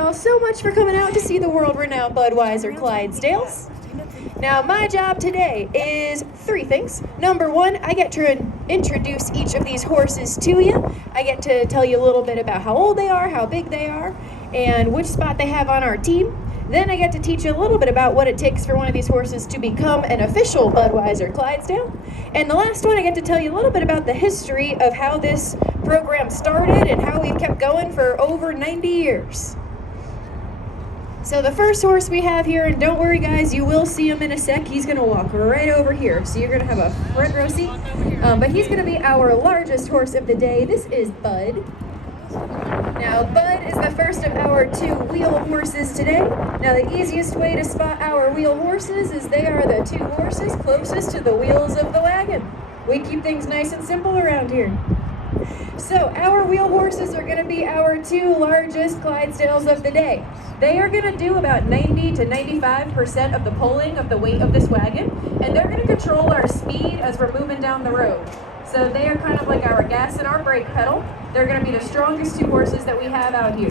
y'all so much for coming out to see the world-renowned Budweiser Clydesdales. Now, my job today is 3 things. Number 1, I get to introduce each of these horses to you. I get to tell you a little bit about how old they are, how big they are, and which spot they have on our team. Then I get to teach you a little bit about what it takes for one of these horses to become an official Budweiser Clydesdale. And the last one, I get to tell you a little bit about the history of how this program started and how we've kept going for over 90 years. So the first horse we have here, and don't worry guys, you will see him in a sec. He's gonna walk right over here. So you're gonna have a front row seat. But he's gonna be our largest horse of the day. This is Bud. Now, Bud is the first of our 2 wheel horses today. Now, the easiest way to spot our wheel horses is they are the 2 horses closest to the wheels of the wagon. We keep things nice and simple around here. So, our wheel horses are going to be our 2 largest Clydesdales of the day. They are going to do about 90 to 95% of the pulling of the weight of this wagon, and they're going to control our speed as we're moving down the road. So they are kind of like our gas and our brake pedal. They're going to be the strongest 2 horses that we have out here.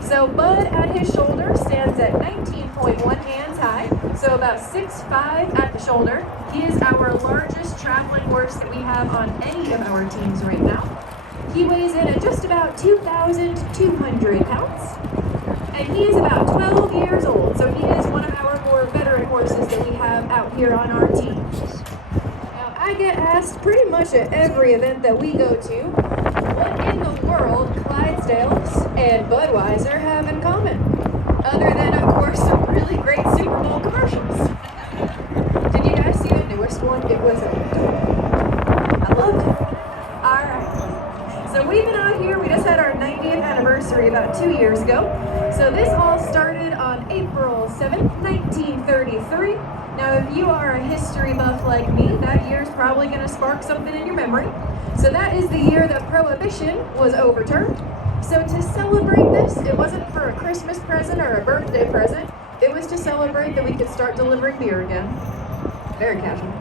So Bud at his shoulder stands at 19.1 hands high, so about 6'5" at the shoulder. He is our largest traveling horse that we have on any of our teams right now. He weighs in at just about 2,200 pounds, and he is about 12 years old, so he is one of our more veteran horses that we have out here on our team. I get asked pretty much at every event that we go to, what in the world Clydesdales and Budweiser have in common? Other than, of course, some really great Super Bowl commercials. Did you guys see the newest one? It was I loved it. Alright. So we've been out here, we just had our 90th anniversary about 2 years ago. So this all started on April 7th, 1933. Now, if you are a history buff like me, that year's probably going to spark something in your memory. So that is the year that Prohibition was overturned. So to celebrate this, it wasn't for a Christmas present or a birthday present. It was to celebrate that we could start delivering beer again. Very casual.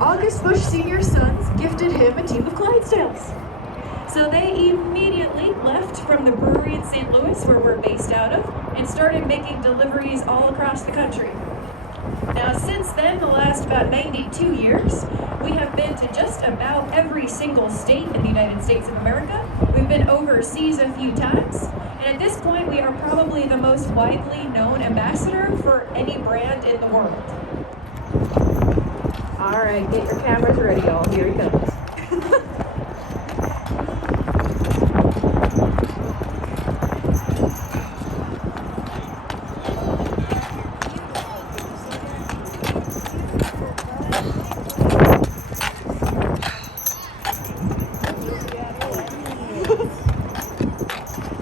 August Busch Sr.'s sons gifted him a team of Clydesdales. So they immediately left from the brewery in St. Louis, where we're based out of, and started making deliveries all across the country. Now, since then, the last about 92 years, we have been to just about every single state in the United States of America. We've been overseas a few times, and at this point, we are probably the most widely known ambassador for any brand in the world. All right, get your cameras ready, y'all. Here he comes.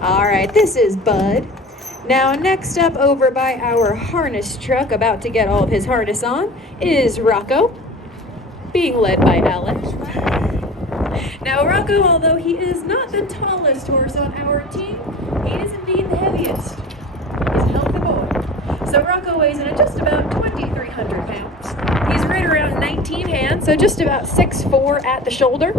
All right, this is Bud. Now, next up over by our harness truck, about to get all of his harness on, is Rocco, being led by Alex. Now, Rocco, although he is not the tallest horse on our team, he is indeed the heaviest. He's a healthy boy. So Rocco weighs in at just about 2,300 pounds. He's right around 19 hands, so just about 6'4" at the shoulder.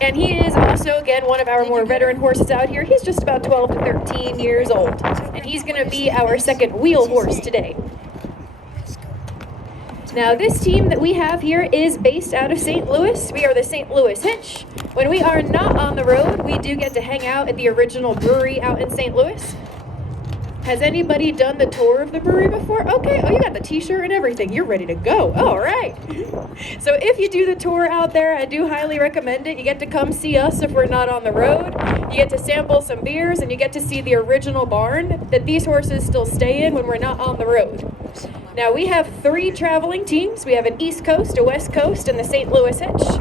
And he is also, again, one of our more veteran horses out here. He's just about 12 to 13 years old. And he's going to be our second wheel horse today. Now, this team that we have here is based out of St. Louis. We are the St. Louis Hitch. When we are not on the road, we do get to hang out at the original brewery out in St. Louis. Has anybody done the tour of the brewery before? Okay, oh, you got the t-shirt and everything. You're ready to go. All right. So if you do the tour out there, I do highly recommend it. You get to come see us if we're not on the road. You get to sample some beers, and you get to see the original barn that these horses still stay in when we're not on the road. Now, we have 3 traveling teams. We have an East Coast, a West Coast, and the St. Louis Hitch.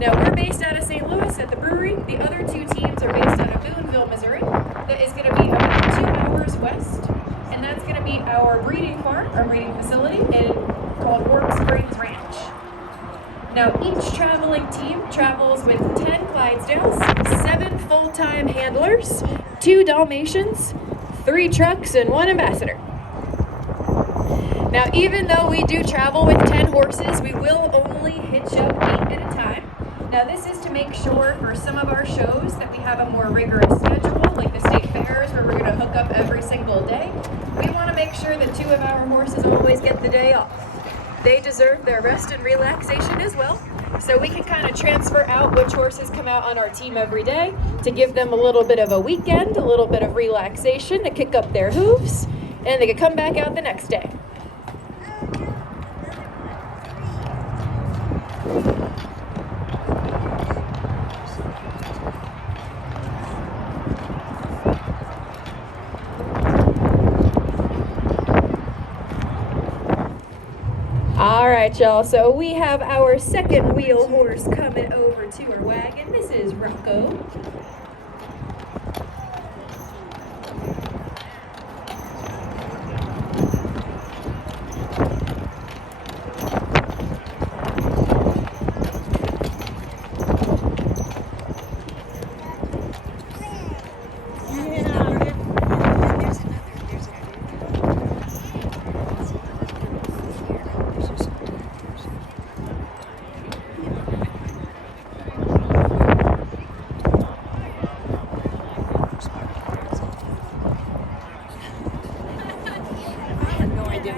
Now, we're based out of St. Louis at the brewery. The other 2 teams are based out of Boonville, Missouri. That is going to be about 2 hours west, and that's going to be our breeding farm, our breeding facility, called Warm Springs Ranch. Now, each traveling team travels with 10 Clydesdales, 7 full-time handlers, 2 Dalmatians, 3 trucks, and 1 ambassador. Now, even though we do travel with 10 horses, we will only hitch up 8 at a time. Now, this is to make sure for some of our shows that we have a more rigorous schedule, like the state fairs, where we're gonna hook up every single day. We wanna make sure that 2 of our horses always get the day off. They deserve their rest and relaxation as well. So we can kind of transfer out which horses come out on our team every day to give them a little bit of a weekend, a little bit of relaxation to kick up their hooves, and they can come back out the next day. All right, y'all, so we have our second wheel horse coming over to our wagon. This is Rocco.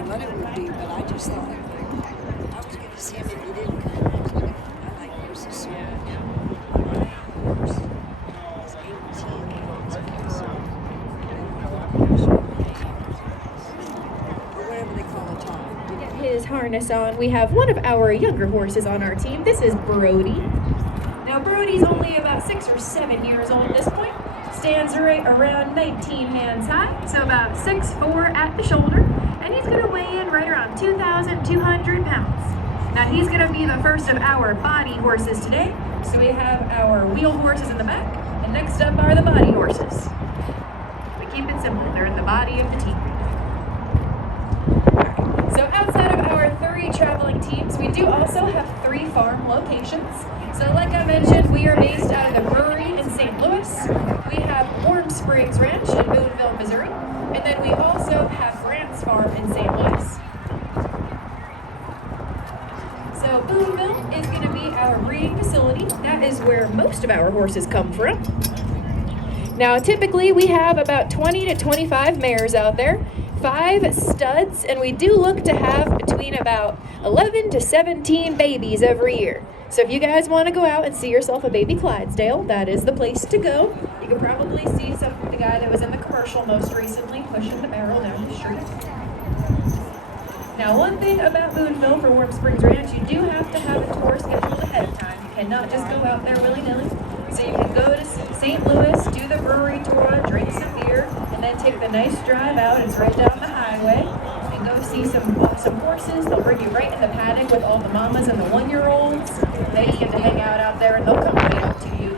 What it would be, but I just thought I was going to see him if he didn't come. I like horses so or whatever they call the top. Get his harness on. We have one of our younger horses on our team. This is Brody. Now Brody's only about 6 or 7 years old at this point. Stands right around 19 hands high, so about 6'4" at the shoulder. And he's going to weigh in right around 2,200 pounds. Now he's going to be the first of our body horses today. So we have our wheel horses in the back, and next up are the body horses. We keep it simple, they're in the body of the team. So outside of our 3 traveling teams, we do also have 3 farm locations. So like I mentioned, we are based out of the brewery in St. Louis. We have Warm Springs Ranch in Boonville, Missouri. And then we also have Grant's Farm in St. Louis. So Boonville is going to be our breeding facility. That is where most of our horses come from. Now typically we have about 20 to 25 mares out there, 5 studs, and we do look to have between about 11 to 17 babies every year. So if you guys want to go out and see yourself a baby Clydesdale, that is the place to go. You can probably see the guy that was in the commercial most recently pushing the barrel down the street. Now one thing about Boonville for Warm Springs Ranch, you do have to have a tour scheduled ahead of time. You cannot just go out there willy-nilly. So you can go to St. Louis, do the brewery tour, drink some beer, and then take the nice drive out. It's right down the highway. And go see some awesome horses. They'll bring you right in the paddock with all the mamas and the 1-year-olds. They get to hang out there, and they'll come right up to you.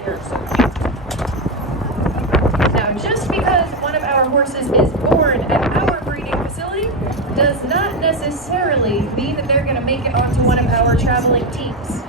Now, just because one of our horses is born at our breeding facility does not necessarily mean that they're going to make it onto one of our traveling teams.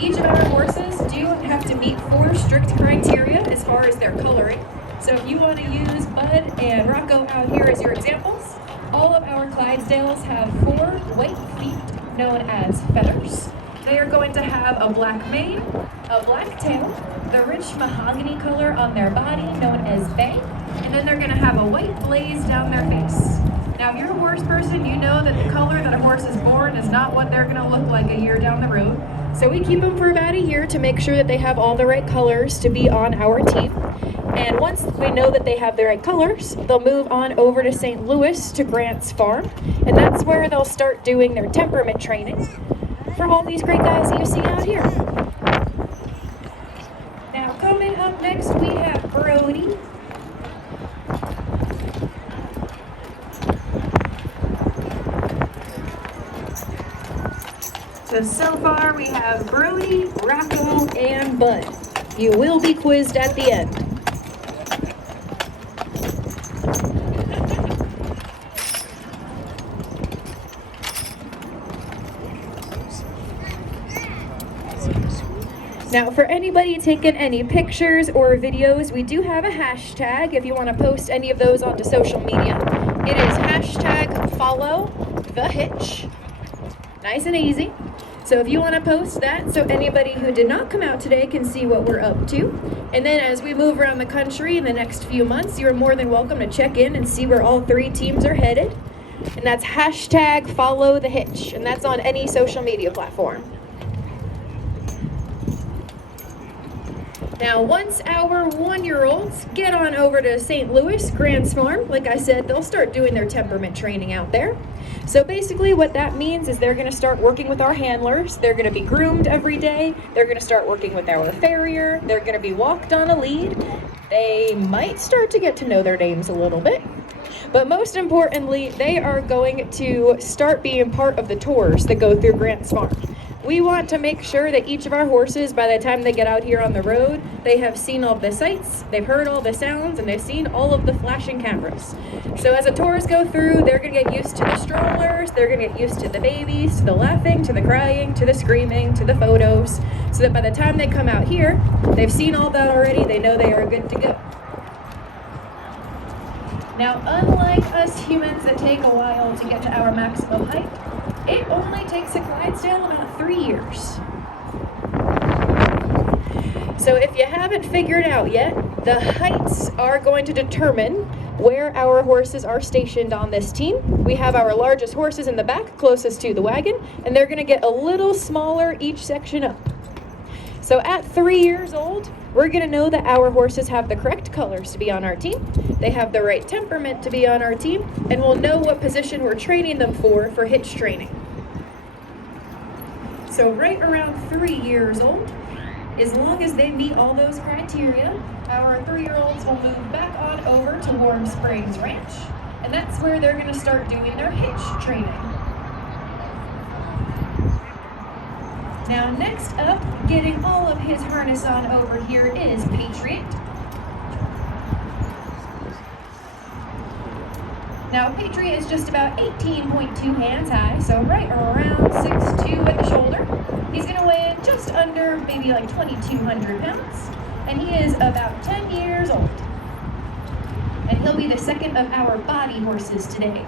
Each of our horses do have to meet 4 strict criteria as far as their coloring. So if you want to use Bud and Rocco out here as your examples, all of our Clydesdales have 4 white feet known as feathers. They are going to have a black mane, a black tail, the rich mahogany color on their body known as bay, and then they're going to have a white blaze down their face. Now if you're a horse person, you know that the color that a horse is born is not what they're going to look like a year down the road. So we keep them for about a year to make sure that they have all the right colors to be on our team. And once we know that they have the right colors, they'll move on over to St. Louis to Grant's Farm, and that's where they'll start doing their temperament training for all these great guys that you see out here. Now coming up next, we have Brody. So far we have Brody, Rocco, and Bud. You will be quizzed at the end. Now for anybody taking any pictures or videos, we do have a hashtag if you want to post any of those onto social media. It is hashtag follow the hitch. Nice and easy. So if you want to post that so anybody who did not come out today can see what we're up to. And then as we move around the country in the next few months, you're more than welcome to check in and see where all 3 teams are headed. And that's #FollowTheHitch, and that's on any social media platform. Now, once our 1-year-olds get on over to St. Louis Grants Farm, like I said, they'll start doing their temperament training out there. So basically what that means is they're going to start working with our handlers. They're going to be groomed every day. They're going to start working with our farrier. They're going to be walked on a lead. They might start to get to know their names a little bit. But most importantly, they are going to start being part of the tours that go through Grants Farm. We want to make sure that each of our horses, by the time they get out here on the road, they have seen all the sights, they've heard all the sounds, and they've seen all of the flashing cameras. So as the tours go through, they're going to get used to the strollers, they're going to get used to the babies, to the laughing, to the crying, to the screaming, to the photos, so that by the time they come out here, they've seen all that already, they know they are good to go. Now, unlike us humans that take a while to get to our maximum height, it only takes a Clydesdale about 3 years. So if you haven't figured out yet, the heights are going to determine where our horses are stationed on this team. We have our largest horses in the back, closest to the wagon, and they're going to get a little smaller each section up. So at 3 years old, we're going to know that our horses have the correct colors to be on our team, they have the right temperament to be on our team, and we'll know what position we're training them for hitch training. So right around 3 years old, as long as they meet all those criteria, our 3-year-olds will move back on over to Warm Springs Ranch, and that's where they're going to start doing their hitch training. Now next up, getting all of his harness on over here is Patriot. Now Patriot is just about 18.2 hands high, so right around 6'2" at the shoulder. He's going to weigh in just under maybe like 2,200 pounds, and he is about 10 years old. And he'll be the second of our body horses today.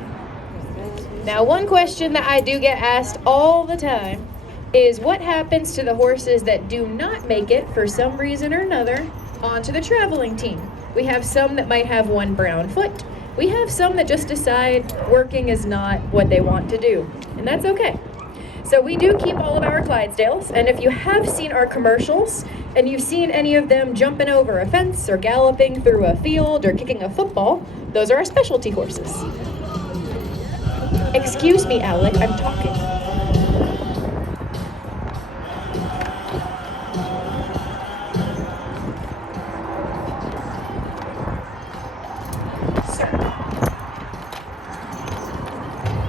Now one question that I do get asked all the time is what happens to the horses that do not make it for some reason or another onto the traveling team. We have some that might have one brown foot. We have some that just decide working is not what they want to do, and that's okay. So we do keep all of our Clydesdales, and if you have seen our commercials and you've seen any of them jumping over a fence or galloping through a field or kicking a football, those are our specialty horses. Excuse me, Alec, I'm talking.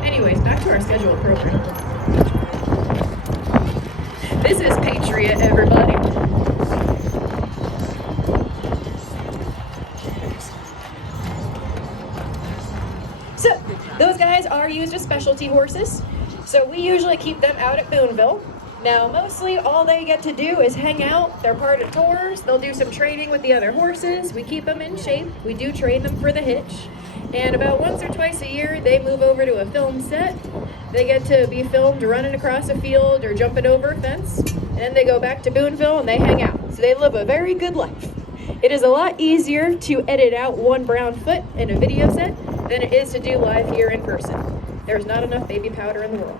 Anyways, back to our scheduled program. This is Patriot, everybody. So, those guys are used as specialty horses. So we usually keep them out at Boonville. Now, mostly all they get to do is hang out. They're part of tours. They'll do some training with the other horses. We keep them in shape. We do train them for the hitch. And about once or twice a year, they move over to a film set. They get to be filmed running across a field or jumping over a fence. And then they go back to Boonville and they hang out. So they live a very good life. It is a lot easier to edit out one brown foot in a video set than it is to do live here in person. There's not enough baby powder in the world.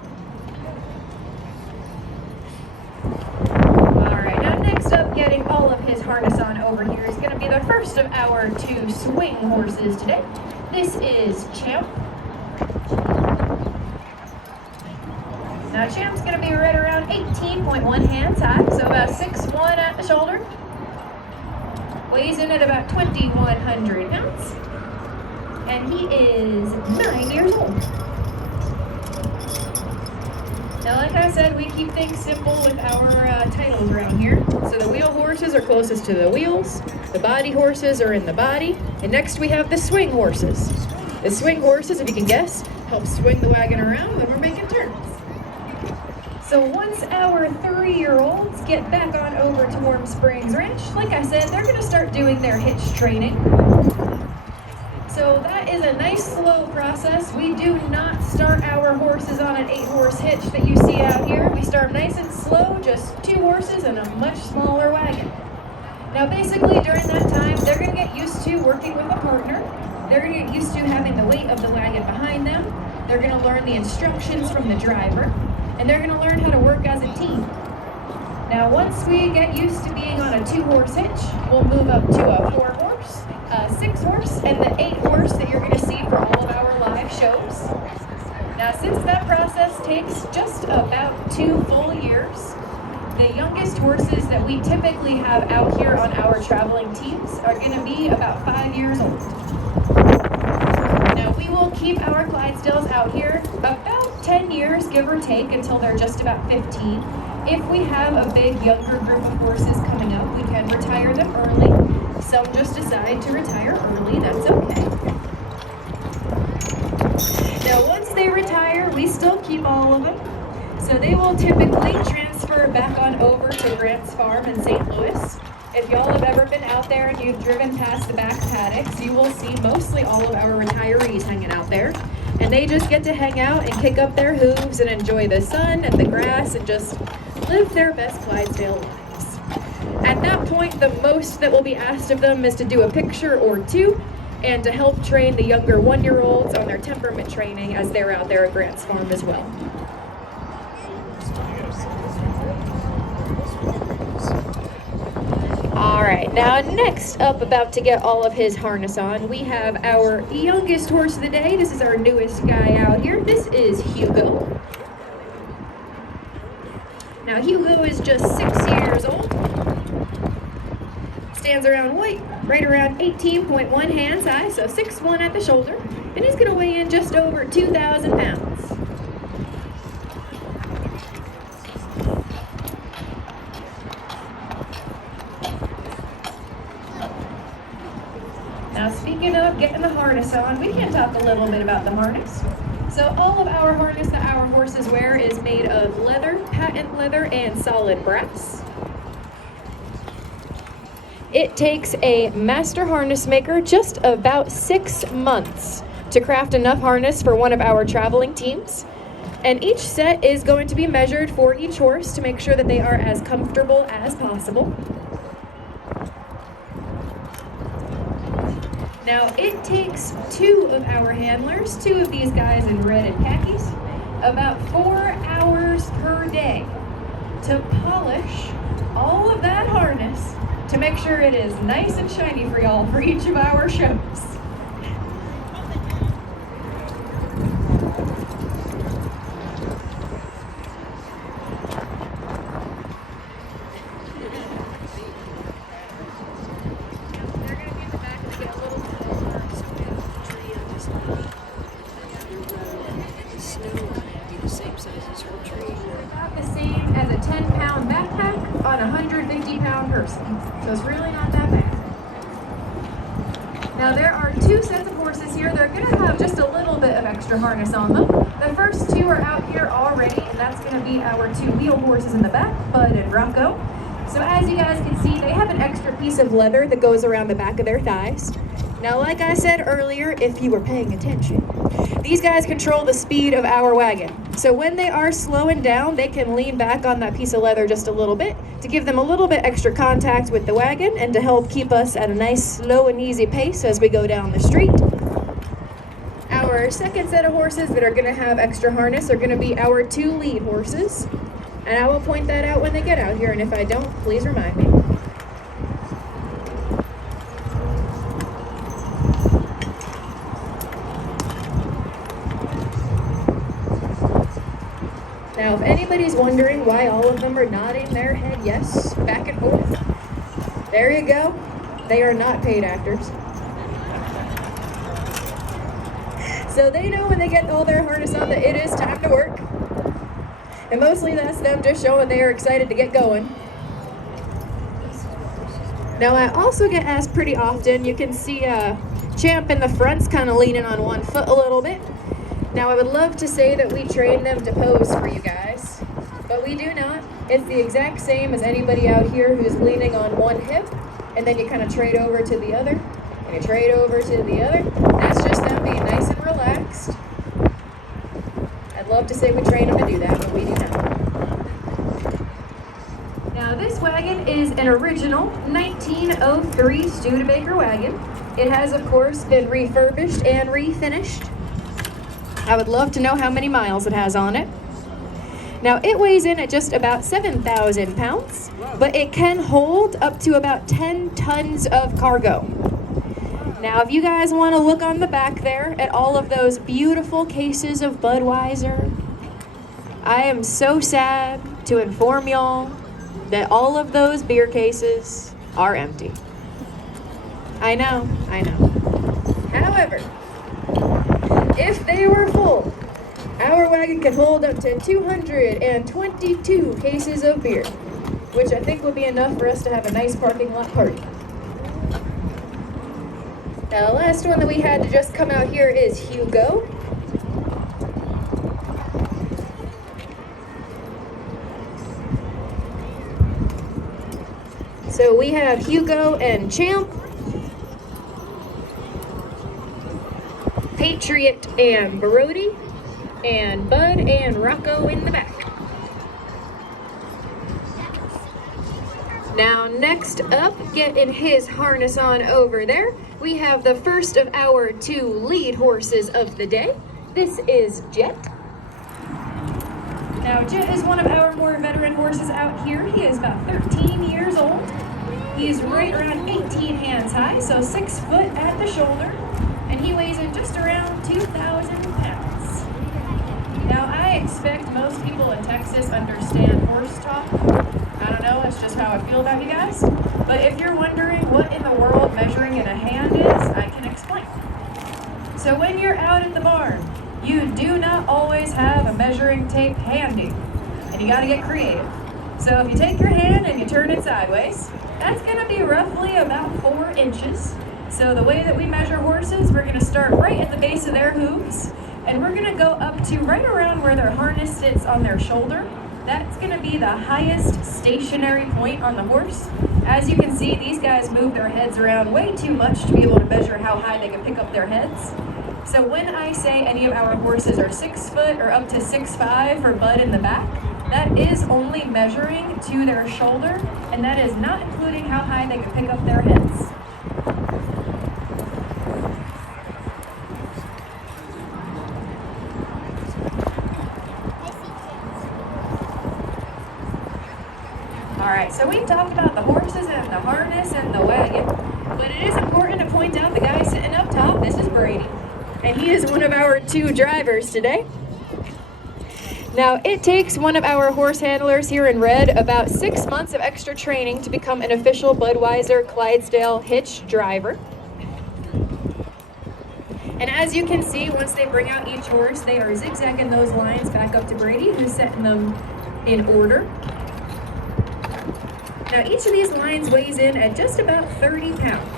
Alright, now next up, getting all of his harness on over here is going to be the first of our 2 swing horses today. This is Champ. Now Champ's going to be right around 18.1 hands high, so about 6'1" at the shoulder. Weighs in at about 2,100 pounds. And he is 9 years old. Now, like I said, we keep things simple with our titles around here. So the wheel horses are closest to the wheels, the body horses are in the body, and next we have the swing horses. The swing horses, if you can guess, help swing the wagon around when we're making turns. So once our 3-year-olds get back on over to Warm Springs Ranch, like I said, they're going to start doing their hitch training. So that is a nice slow process. We do not start our horses on an 8-horse hitch that you see out here. We start nice and slow, just 2 horses and a much smaller wagon. Now basically during that time, they're going to get used to working with a partner. They're going to get used to having the weight of the wagon behind them. They're going to learn the instructions from the driver, and they're going to learn how to work as a team. Now once we get used to being on a 2-horse hitch, we'll move up to a 4-horse, a 6-horse, and the 8-horse that you're going to see for all of our live shows. Now since that process takes just about 2 full years, the youngest horses that we typically have out here on our traveling teams are going to be about 5 years old. Now we will keep our Clydesdales out here about 10 years, give or take, until they're just about 15. If we have a big younger group of horses coming up, we can retire them early. Some just decide to retire early, that's okay. Now once they retire, we still keep all of them. So they will typically transfer back on over to Grant's Farm in St. Louis. If y'all have ever been out there and you've driven past the back paddocks, you will see mostly all of our retirees hanging out there. And they just get to hang out and kick up their hooves and enjoy the sun and the grass and just live their best Clydesdale lives. At that point, the most that will be asked of them is to do a picture or 2 and to help train the younger 1-year-olds on their temperament training as they're out there at Grant's Farm as well. All right, now next up, about to get all of his harness on, we have our youngest horse of the day. This is our newest guy out here. This is Hugo. Now Hugo is just 6 years old. Stands around right around 18.1 hand size, so 6'1" at the shoulder. And he's gonna weigh in just over 2,000 pounds. Now speaking of getting the harness on, we can talk a little bit about the harness. So all of our harness that our horses wear is made of leather, patent leather, and solid brass. It takes a master harness maker just about 6 months to craft enough harness for one of our traveling teams. And each set is going to be measured for each horse to make sure that they are as comfortable as possible. Now it takes 2 of our handlers, 2 of these guys in red and khakis, about 4 hours per day to polish all of that harness to make sure it is nice and shiny for y'all for each of our shows. About the same as a 10-pound backpack on a 150-pound person. So it's really not that bad. Now there are 2 sets of horses here. They're going to have just a little bit of extra harness on them. The first 2 are out here already, and that's going to be our 2 wheel horses in the back, Bud and Rocco. So as you guys can see, they have an extra piece of leather that goes around the back of their thighs. Now, like I said earlier, if you were paying attention, these guys control the speed of our wagon. So when they are slowing down, they can lean back on that piece of leather just a little bit to give them a little bit extra contact with the wagon and to help keep us at a nice, slow and easy pace as we go down the street. Our second set of horses that are going to have extra harness are going to be our 2 lead horses. And I will point that out when they get out here, and if I don't, please remind me. Now, if anybody's wondering why all of them are nodding their head yes, back and forth, there you go. They are not paid actors. So they know when they get all their harness on that it is time to work. And mostly that's them just showing they are excited to get going. Now I also get asked pretty often, you can see Champ in the front's kind of leaning on one foot a little bit. Now I would love to say that we train them to pose for you guys, but we do not. It's the exact same as anybody out here who's leaning on one hip, and then you kind of trade over to the other, and you trade over to the other. That's be nice and relaxed. I'd love to say we train them to do that, but we do not. Now this wagon is an original 1903 Studebaker wagon. It has, of course, been refurbished and refinished. I would love to know how many miles it has on it. Now it weighs in at just about 7,000 pounds, but it can hold up to about 10 tons of cargo. Now if you guys want to look on the back there at all of those beautiful cases of Budweiser, I am so sad to inform y'all that all of those beer cases are empty. I know. However, if they were full, our wagon can hold up to 222 cases of beer, which I think would be enough for us to have a nice parking lot party. Now, the last one that we had to just come out here is Hugo. So we have Hugo and Champ, Patriot and Brody, and Bud and Rocco in the back. Now next up, getting his harness on over there, we have the first of our two lead horses of the day. This is Jet. Now Jet is one of our more veteran horses out here. He is about 13 years old. He is right around 18 hands high, so 6 foot at the shoulder, and he weighs in just around 2,000 pounds. Now I expect most people in Texas understand horse talk. I don't know, it's just how I feel about you guys. But if you're wondering what in the world measuring in a hand is, I can explain. So when you're out at the barn, you do not always have a measuring tape handy, and you gotta get creative. So if you take your hand and you turn it sideways, that's gonna be roughly about 4 inches. So the way that we measure horses, we're gonna start right at the base of their hooves, and we're gonna go up to right around where their harness sits on their shoulder. That's gonna be the highest stationary point on the horse. As you can see, these guys move their heads around way too much to be able to measure how high they can pick up their heads. So when I say any of our horses are 6 foot or up to 6'5" for Bud in the back, that is only measuring to their shoulder, and that is not including how high they can pick up their heads. Alright, so we've talked about the horses and the harness and the wagon, but it is important to point out the guy sitting up top. This is Brady, and he is one of our 2 drivers today. Now, it takes one of our horse handlers here in red about 6 months of extra training to become an official Budweiser Clydesdale hitch driver. And as you can see, once they bring out each horse, they are zigzagging those lines back up to Brady, who's setting them in order. Now, each of these lines weighs in at just about 30 pounds.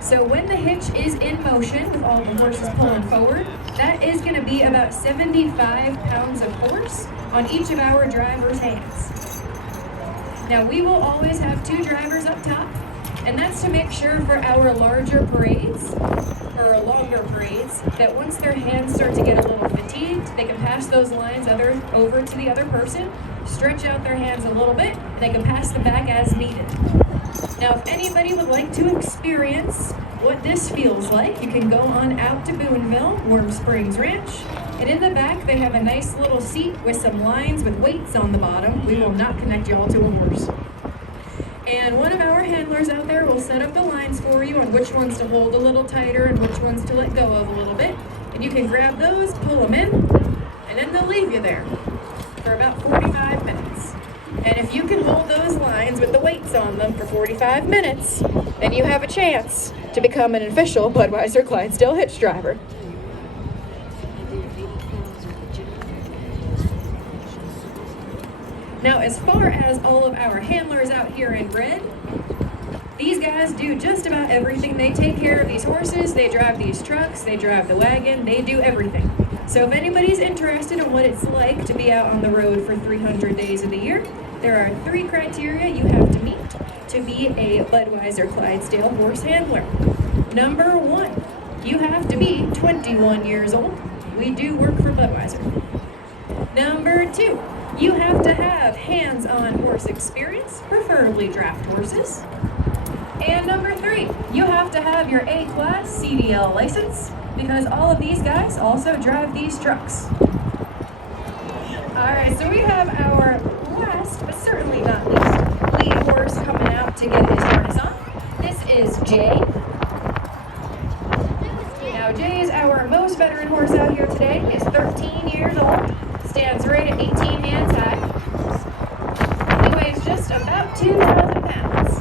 So when the hitch is in motion with all the horses pulling forward, that is going to be about 75 pounds of force on each of our drivers' hands. Now we will always have 2 drivers up top, and that's to make sure for our larger parades, or longer parades, that once their hands start to get a little fatigued, they can pass those lines over to the other person, stretch out their hands a little bit, and they can pass them back as needed. Now, if anybody would like to experience what this feels like, you can go on out to Boonville, Warm Springs Ranch, and in the back they have a nice little seat with some lines with weights on the bottom. We will not connect you all to a horse. And one of our handlers out there will set up the lines for you on which ones to hold a little tighter and which ones to let go of a little bit. And you can grab those, pull them in, and then they'll leave you there for about 45 minutes. And if you can hold those lines with the weights on them for 45 minutes, then you have a chance to become an official Budweiser Clydesdale hitch driver. Now, as far as all of our handlers out here in red, these guys do just about everything. They take care of these horses, they drive these trucks, they drive the wagon, they do everything. So if anybody's interested in what it's like to be out on the road for 300 days of the year, there are 3 criteria you have to meet to be a Budweiser Clydesdale horse handler. Number 1, you have to be 21 years old. We do work for Budweiser. Number 2, you have to have hands-on horse experience, preferably draft horses. And number 3, you have to have your A-class CDL license, because all of these guys also drive these trucks. Alright, so we have our last, but certainly not least, lead horse coming out to get his harness on. This is Jay. Now Jay is our most veteran horse out here today. He is 13 years old, stands right at 18 hands high. He weighs just about 2,000 pounds.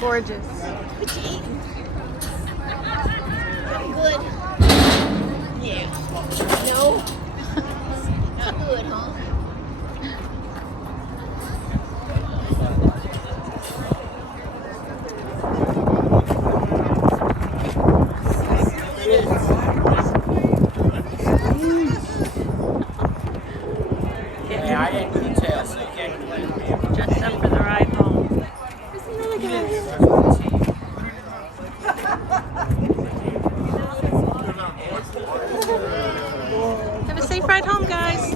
Gorgeous. What you eating? Good. Yeah. No? Not good, huh? Yeah, I ain't gonna tell, so you can't blame me. Dressed up for the ride home. Isn't that a guy? Have a safe ride home, guys.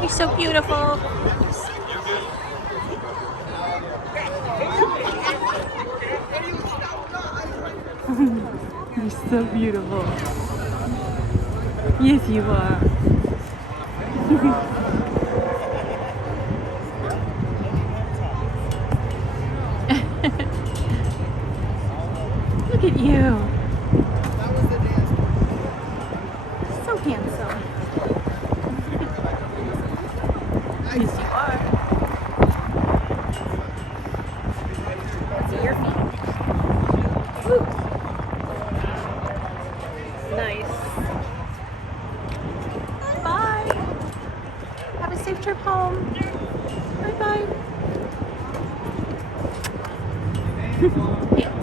You're so beautiful. You're so beautiful. Yes, you are. Look at you. So handsome. Yes, you are. See your feet. Woo. Nice. Bye. Have a safe trip home. Bye bye. Yeah.